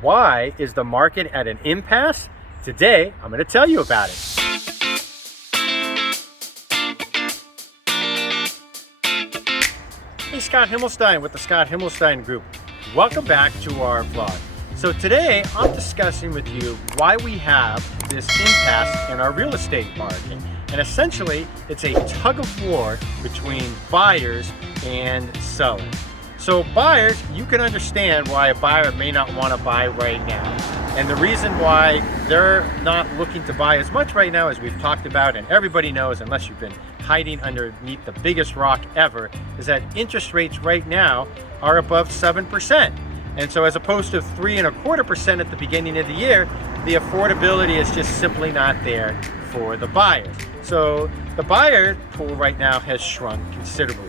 Why is the market at an impasse? Today, I'm going to tell you about it. Hey, Scott Himelstein with the Scott Himelstein Group. Welcome back to our vlog. So today, I'm discussing with you why we have this impasse in our real estate market. And essentially, it's a tug of war between buyers and sellers. So buyers, you can understand why a buyer may not want to buy right now. And the reason why they're not looking to buy as much right now, as we've talked about, and everybody knows, unless you've been hiding underneath the biggest rock ever, is that interest rates right now are above 7%. And so as opposed to 3.25% at the beginning of the year, the affordability is just simply not there for the buyers. So the buyer pool right now has shrunk considerably.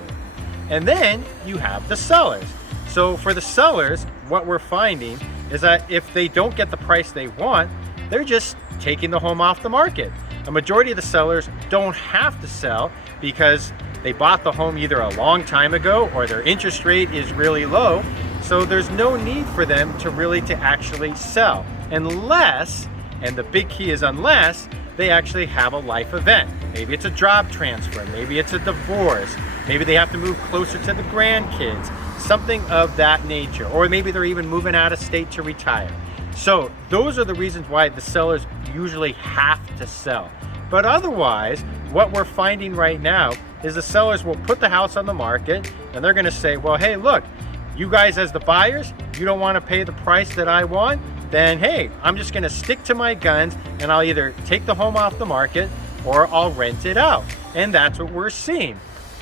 And then you have the sellers. So for the sellers, what we're finding is that if they don't get the price they want, they're just taking the home off the market. A majority of the sellers don't have to sell because they bought the home either a long time ago or their interest rate is really low. So there's no need for them to actually sell unless, and the big key is unless, they actually have a life event. Maybe it's a job transfer, maybe it's a divorce, maybe they have to move closer to the grandkids, something of that nature, or maybe they're even moving out of state to retire. So those are the reasons why the sellers usually have to sell. But otherwise, what we're finding right now is the sellers will put the house on the market and they're gonna say, well, hey, look, you guys as the buyers, you don't wanna pay the price that I want, then hey, I'm just gonna stick to my guns and I'll either take the home off the market or I'll rent it out. And that's what we're seeing.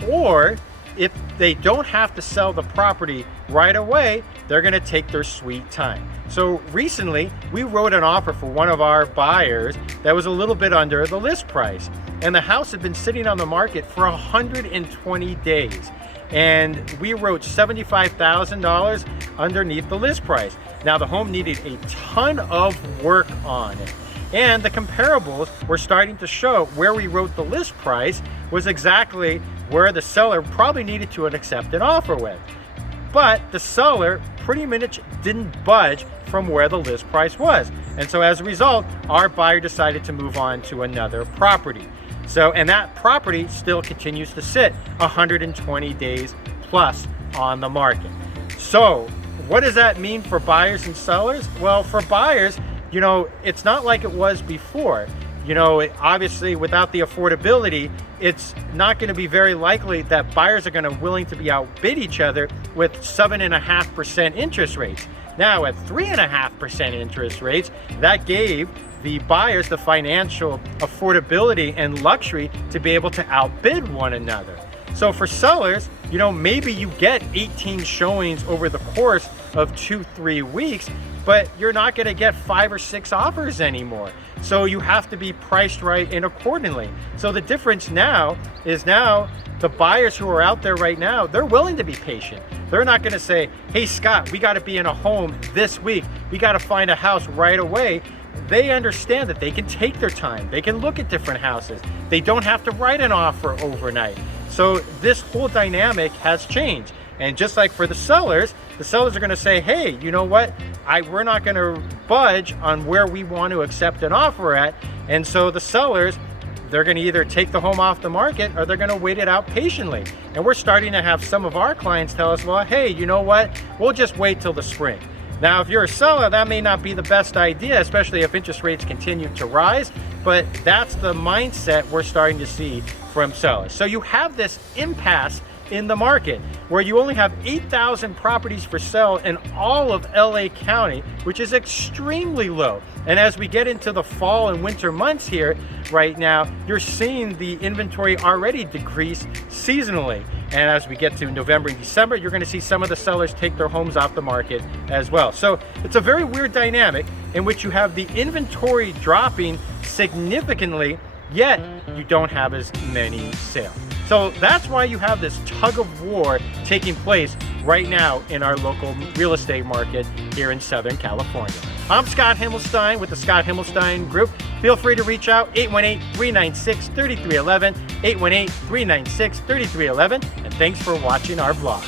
Or if they don't have to sell the property right away, they're gonna take their sweet time. So recently, we wrote an offer for one of our buyers that was a little bit under the list price. And the house had been sitting on the market for 120 days. And we wrote $75,000 underneath the list price. Now the home needed a ton of work on it. And the comparables were starting to show where we wrote the list price was exactly where the seller probably needed to accept an offer with. But the seller pretty much didn't budge from where the list price was. And so as a result, our buyer decided to move on to another property. So, and that property still continues to sit 120 days plus on the market. So what does that mean for buyers and sellers? Well, for buyers, you know, it's not like it was before. You know, obviously without the affordability, it's not going to be very likely that buyers are going to willing to be outbid each other with 7.5% interest rates. Now at 3.5% interest rates, that gave the buyers the financial affordability and luxury to be able to outbid one another. So for sellers, you know, maybe you get 18 showings over the course of 2-3 weeks, but you're not going to get 5 or 6 offers anymore. So you have to be priced right and accordingly. So the difference now is the buyers who are out there right now, they're willing to be patient. They're not going to say, hey, Scott, we got to be in a home this week. We got to find a house right away. They understand that they can take their time. They can look at different houses. They don't have to write an offer overnight. So this whole dynamic has changed. And just like for the sellers are going to say, hey, you know what? We're not going to budge on where we want to accept an offer at. And so the sellers, they're going to either take the home off the market or they're going to wait it out patiently. And we're starting to have some of our clients tell us, well, hey, you know what? We'll just wait till the spring. Now, if you're a seller, that may not be the best idea, especially if interest rates continue to rise, but that's the mindset we're starting to see from sellers. So you have this impasse in the market where you only have 8,000 properties for sale in all of LA County, which is extremely low. And as we get into the fall and winter months here right now, you're seeing the inventory already decrease seasonally. And as we get to November and December, you're going to see some of the sellers take their homes off the market as well. So it's a very weird dynamic in which you have the inventory dropping significantly, yet you don't have as many sales. So that's why you have this tug of war taking place right now in our local real estate market here in Southern California. I'm Scott Himelstein with the Scott Himelstein Group. Feel free to reach out, 818-396-3311, 818-396-3311, and thanks for watching our vlog.